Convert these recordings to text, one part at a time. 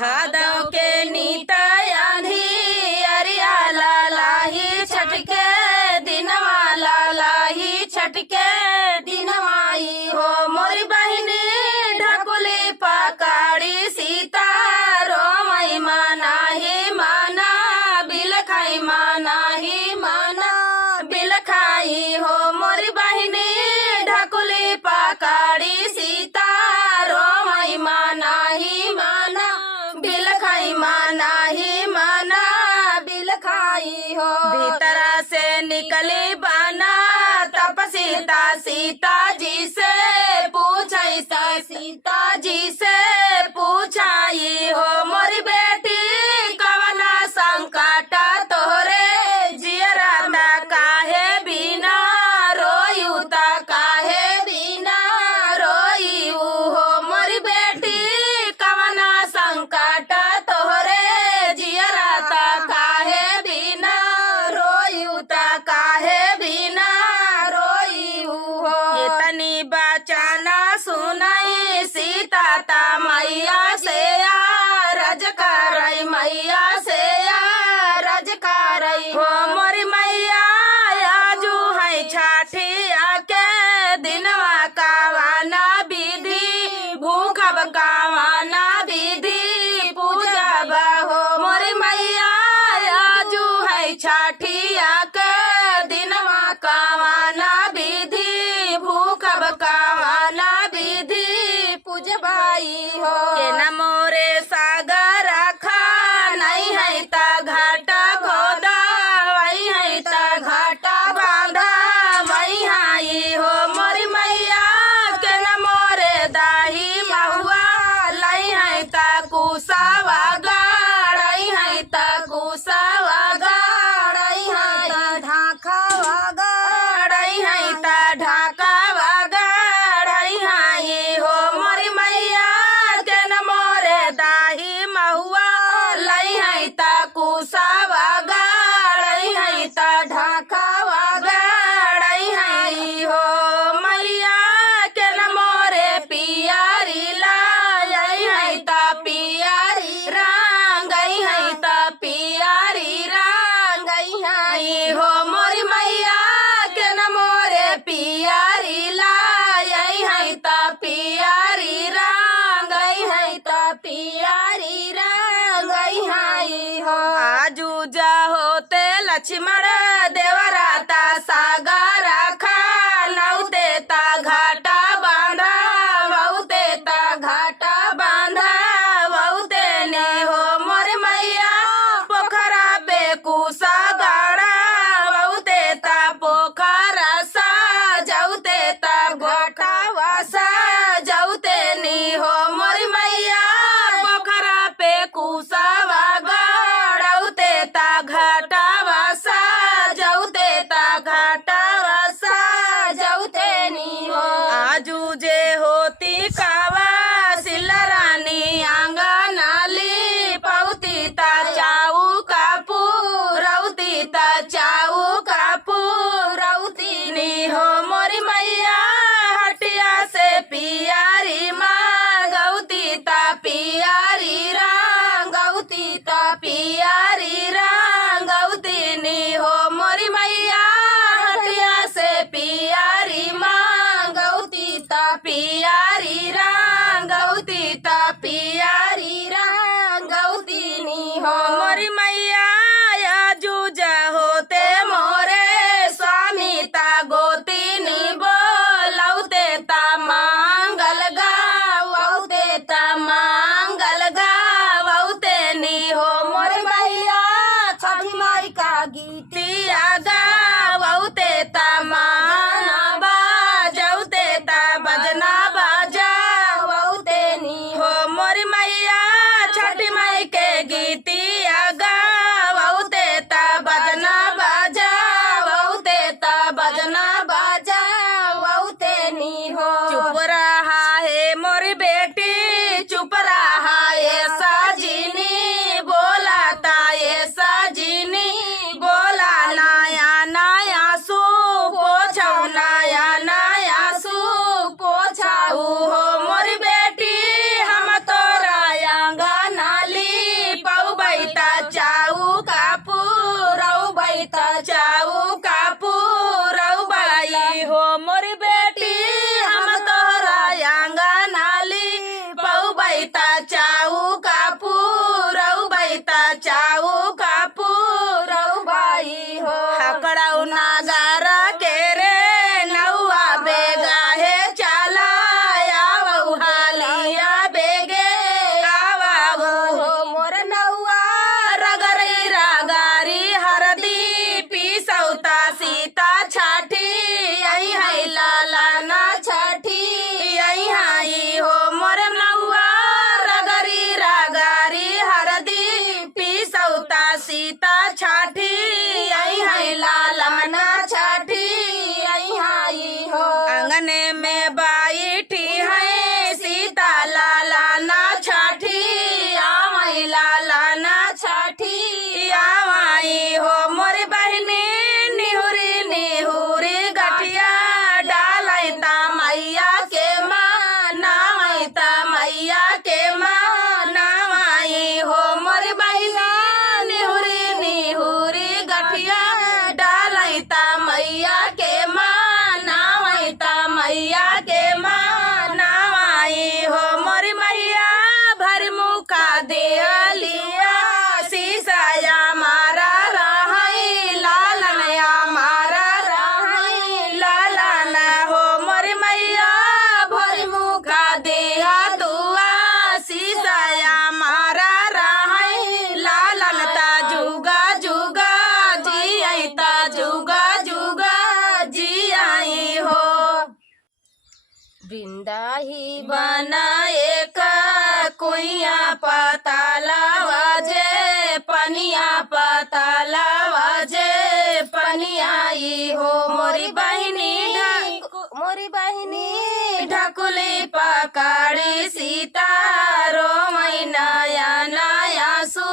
भादव के नीता आंधी अरिया लाही छठ के दिनवा लाही छठ के दिनवाई हो मोरी बहिनी ढकुली पकाड़ी सीता रोमई माना ही माना बिलखाई माना ही माना बिलखाई हो मोरी बहिनी ढकुली पकाड़ी सीता रोमई माना ही माना बिलखाई माना ही माना बिलखाई हो भीतरा से निकली बना तप सीता जी से पूछाई सीता जी से पूछाई हो मोरी बेटी कवना संकट तोरे जियराता काहे बिना रोयुता काहे बिना रोयू हो मोरी बेटी कवना संकट तोरे जियराता काहे बिना रोयुता काहे बिना रोयू हो इतनी बचाना सुनाई सीता ता मैया से रज करई मैया से रज करई हो मोरी मैया आजू है छाठिया के दिनवा कावाना विधि भूखब कावाना विधि पूजब हो मोरी मैया आजू है छाठिया के दिनवा कावाना विधि भूखब कावाना विधि पूजबाई हो के न मोरे सागर खा नहीं है ता घाटा खोदा वही है ता घाटा बांधा वही हाई हो मोरी मैया के न मोरे दाही महुआ लई है ता कुसावा गाड़ई है ता कुसावा गाड़ई है ता ढाकावा गाड़ई है ता ढाकावा गाड़ई हाई हो मोरी मैया के न मोरे दाही महुआ लई है ता कुसावा गाड़ई है ता ढाकावा गाड़ई हाई हो मैया के न मोरे पियारी लाई है ता पियारी रंगई है ता पियारी रंगई हाई हो मोरी मैया के न मोरे पियारी लाई है ता पियारी रंगई है ता पियारी रंगई हाई हो आजू जा होते लक्ष्मण देवराता सागर खा नौते ता घाटा बांधा बहुते ता घाटा बांधा बहुते ने हो मोर मैया पोखरा पे कुसा गाड़ा बहुते ता पोखरा सा जाउते ता घाटा वासा जाउते नी हो मोर मैया पोखरा पे कुसा गाड़ौते ता घाटा वासा जाउते ता घाटा वासा जाउते नी हो आजू जे होती कावा सिलरानी आंगनाली पौती ता चाऊ का पूरौती ता चाऊ का पूरौती नी हो मोरी मैया हटिया से पियारी मांगौती ता पियारी रंगौती ता पियारी रंगौती नी हो मोरी मैया हटिया से पियारी मांगौती ता पियारी रंगौती ता पियारी रंगौती नी हो मोरी मैया आजू जा होते मोरे स्वामी ता गोती नी बोलौते ता मांगल गावौते ता मांगल गावौते नी हो मोरी मैया छठी माई का गीतिया गावौते ता माना बाजौते ता बजना बाजावौते नी हो मोरी मैया छठी माई के गीतिया देलिया सीसाया मारा रहई लालनया मारा रहई लालन हो मोरी मैया भोरी मुखा देहा तुआ सीसाया मारा रहई लालन ता जुगा जुगा जी आई ता जुगा जुगा जी आई हो वृंदाही बनाए का कुइया पताला वाजे पनिया पताला वाजे पनियाई हो मोरी बहिनी ढकुली पकाड़ी सीता रो मैनाया नया सू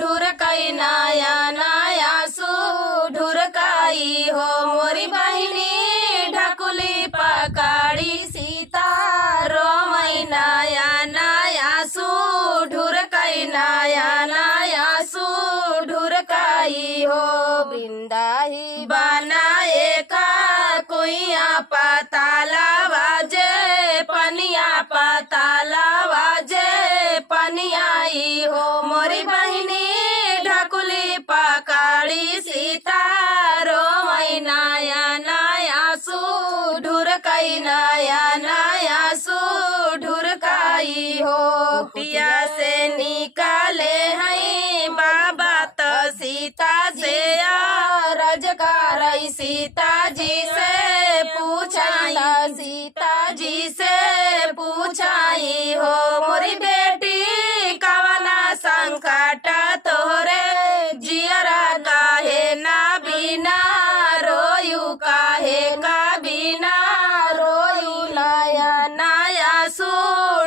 ढुरकई नया नया सू ढुरकाई हो मोरी बहिनी ढकुली पकाड़ी सीता रो मैनाया नया सू ढुरकई नया नया सू ढुरकाई हो वृंदाही बनाए का कुइया पताला वाजे पनिया पताला वाजे पनियाई हो मोरी बहिनी ढकुली पकाड़ी सीता रो मैनाया नया सू ढुरकई नया नया सू ढुरकाई हो कुटिया से निकाले हैं बाबा तो सीता से रजकार सीता जी से पूछाई सीता जी से पूछाई हो मोरी बेटी कवना संकट तोरे जियरा काहे ना बिना रोयू काहे का बिना रोयू नया नया सू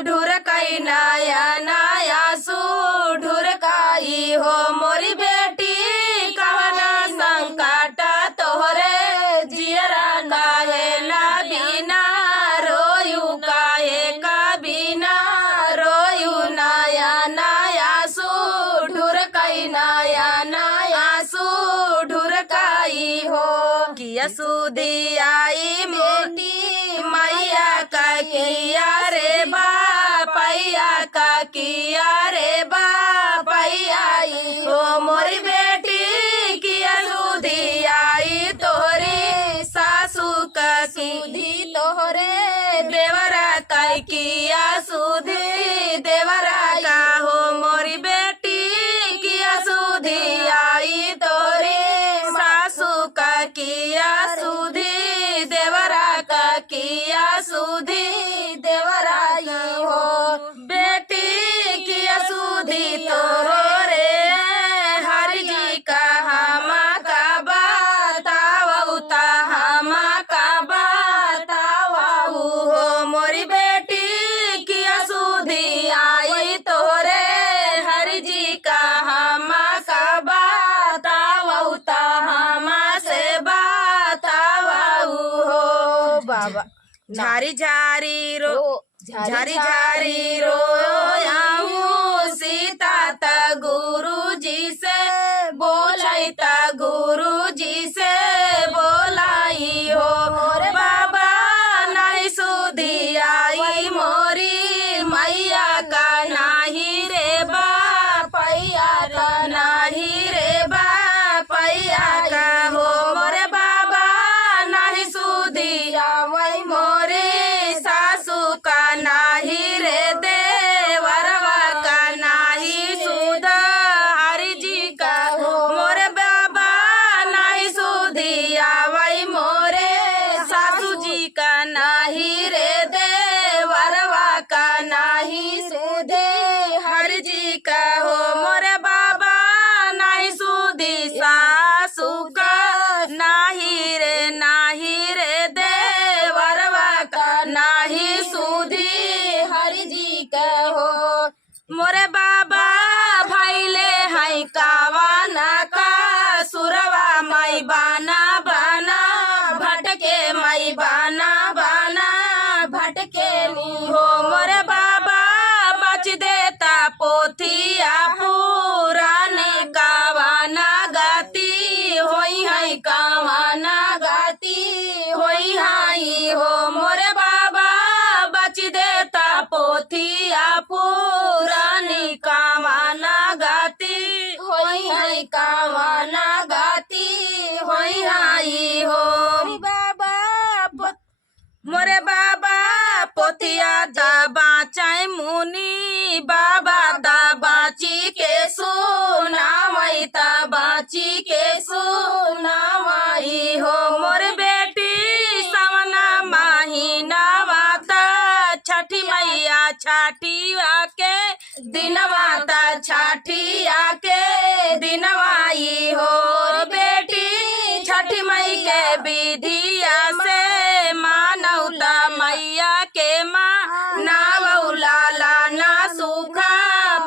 ढुरकई नया नया सू ढुरकाई हो मोरी बेटी कवना संकट तोहरे जियरा काहे ना बिना रोयू काहे का बिना रोयू नया नया सू ढुरकई नया नया सू ढुरकाई हो किया सुदी आई मोटी मैया का किया रे बापैया का किया रे बापैयाई हो मोरी बेटी किया सुधी आई तोरी सासू का सुधी तोहरे देवरा का किया सुधी देवरा का हो मोरी बेटी किया सुधी आई तोरी सासू का किया सुधी देवरा का किया सुधी देवराई हो बेटी किया सुधी तोरो रे हरि जी का हमा का बतावता हमा का बताऊ हो मोरी बेटी किया सुधी आई तोरे हरि जी का हमा का बतावता हमा से बताऊ हो बाबा झारी झारी रो झारी झारी रो सीता ता गुरु जी से बोलाई ता गुरु जी से बोलाई हो मोरे बाबा नहीं सुधी आई मोरी मैया का नाही रे बापैया का नाही रे बापैया का हो मोरे बाबा नहीं सुधी आवई मोरे सासू का नाही रे देवरवा का नाही सुध हरि जी का हो मोरे बाबा नहीं सुधी आवई मोरे सासू जी का नाही रे देवरवा का नाही सुधे हरि जी का हो मोरे बाबा नहीं सुधी सासू का नाही रे देवरवा का नाही सुधी हरि जी का हो मोरे बाबा भैले है कावाना का सुरवा मई बाना बाना भटके मई बाना बाना भटके नी हो मोरे बाबा बच देता पोथिया पुराने कावाना गाती होई है कावाना गाती होई हाई हो मोरे बाबा बच देता पोथिया पुरानी का ता बाँचै मुनि बाबा ता बाँची के सुनावै ता बाँची के सुनावै हो मोर बेटी सवना महीनावा ता छठी मैया छठिया के दिनवा ता छठिया के दिनवाई हो बेटी छठी मई के विधिया से मानवता मैया के माँ नावलाला ना सूखा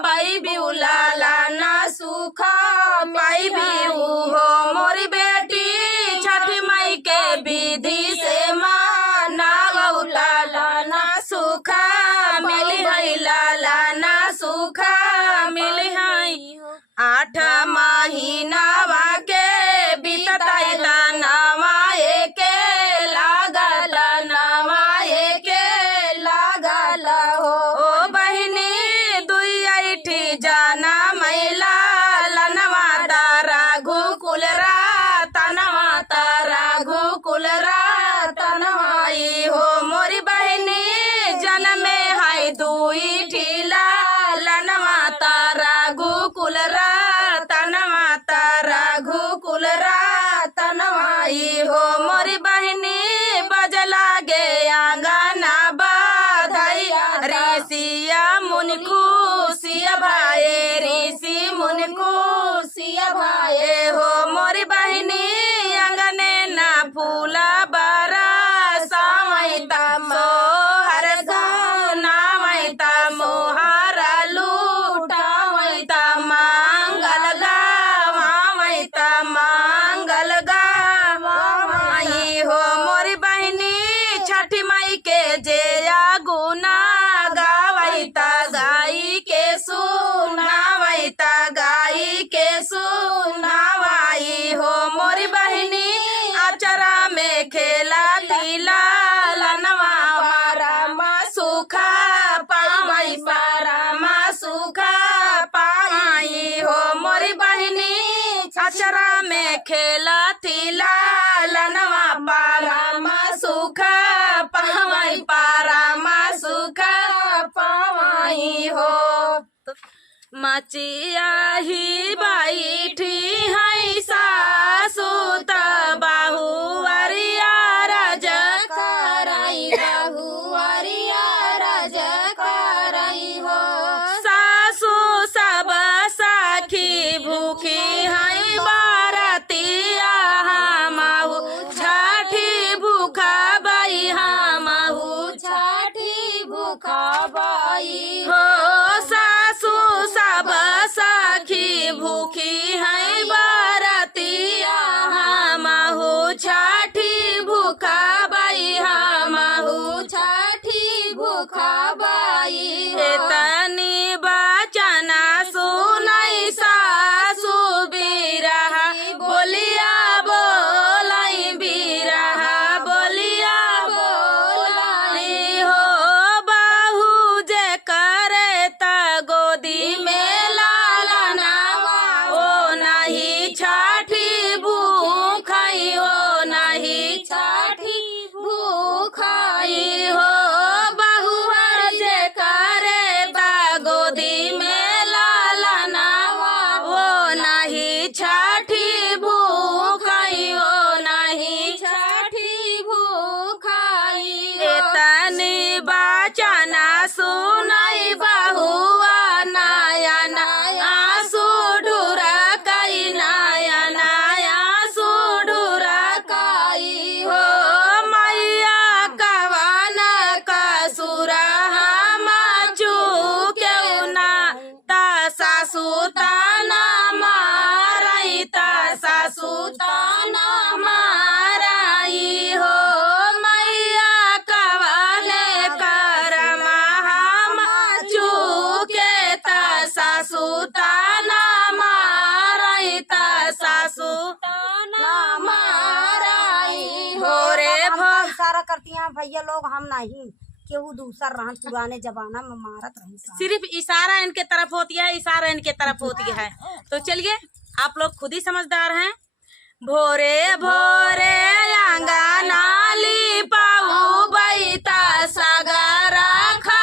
पाई भी उलाला ना सूखा पाई भी हो मोरी बेटी छठी मई के विधि से माँ नावलाला ना सूखा मिली है लाला ना सूखा मिली है 8 महीनावा के बीतताई ता नवाए के लागल नवाए के लागल हो ओ बहिनी दुई ऐठी जाना मैला लनवा तारा घुकुल तनवा तारा घुकुल तनवाई हो मोरी बहिनी जन्मे है दुई ठीला लनवा तारा घुकुल तनवा तारा घुकुल तनवाई हो मोरी बहिनी बजला गे आंगना बधाई ऋषिया मुनि खुशिया भाई ऋषि मुनि खुशिया भाई हो मोरी बहिनी अंगने ना फूला बरा सावैता मोहर नावैता मोहरा लूटावैता मांगल गावैता मांगल गावई हो मोरी बहिनी छठी मई के जेया गुना गावैता गाई के सुनावैता गाई के सुनावाई हो मोरी बहिनी आचरा में खेला तिला लनवा पारा सुखा पावई पारा सुखा पाई हो मोरी बहिनी आचरा में खेला तिला लनवा पारा सुखा पावई पारा सुखा पावई हो मचिया ही बैठी है सासु त बाहुअरिया रज करई बाहुअरिया रज करई हो सासु सब सखी भूखी है बारतिया हमहु छठी भूखा बई हमहु छठी भूखा बई हो सासु सब सखी भूखी है बारतिया हमहु छठी भूखा बई हमहु छठी भूखा बई तनी बचना सुनई सासु बिरहा बोलिया बोलाई बिरहा बोलिया बोलाई हो बाहू जे करे ता गोदी में लालना ओ नहीं छठी भूखाई ओ नहीं छठी भूखाई हो बहुआ जे करे ता गोदी में लालना ओ नहीं छठी भूखाई ओ नहीं छठी भूखाई तनी बचना सुनई बहुआ नया नया सुडुरा कई नया नया सुडुरा कई हो मैया कवन कसुरा हम चूक्यौ ना ता सासु ताना मारई ता सासु ताना मारई हो मैया कवन करम हम चूके ता सासु ताना मारई ता सासु ताना मारई हो रे इशारा करती हैं भैया लोग हम नहीं केहू दूसर रहन पुराने जमाना में मारत रही सिर्फ इशारा इनके तरफ होती है इशारा इनके तरफ होती है तो चलिए आप लोग खुद ही समझदार हैं भोरे भोरे अंगना ली पाऊ बैता सगरा खा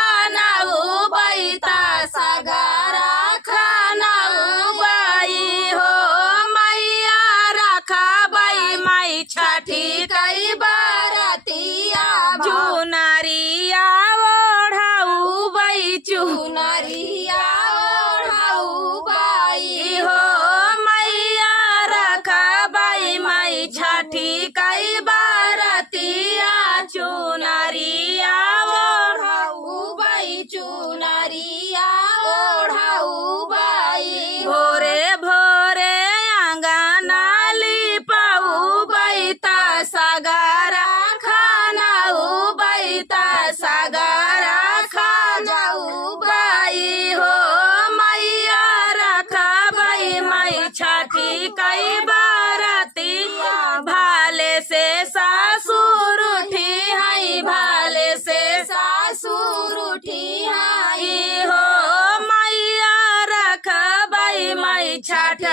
छठ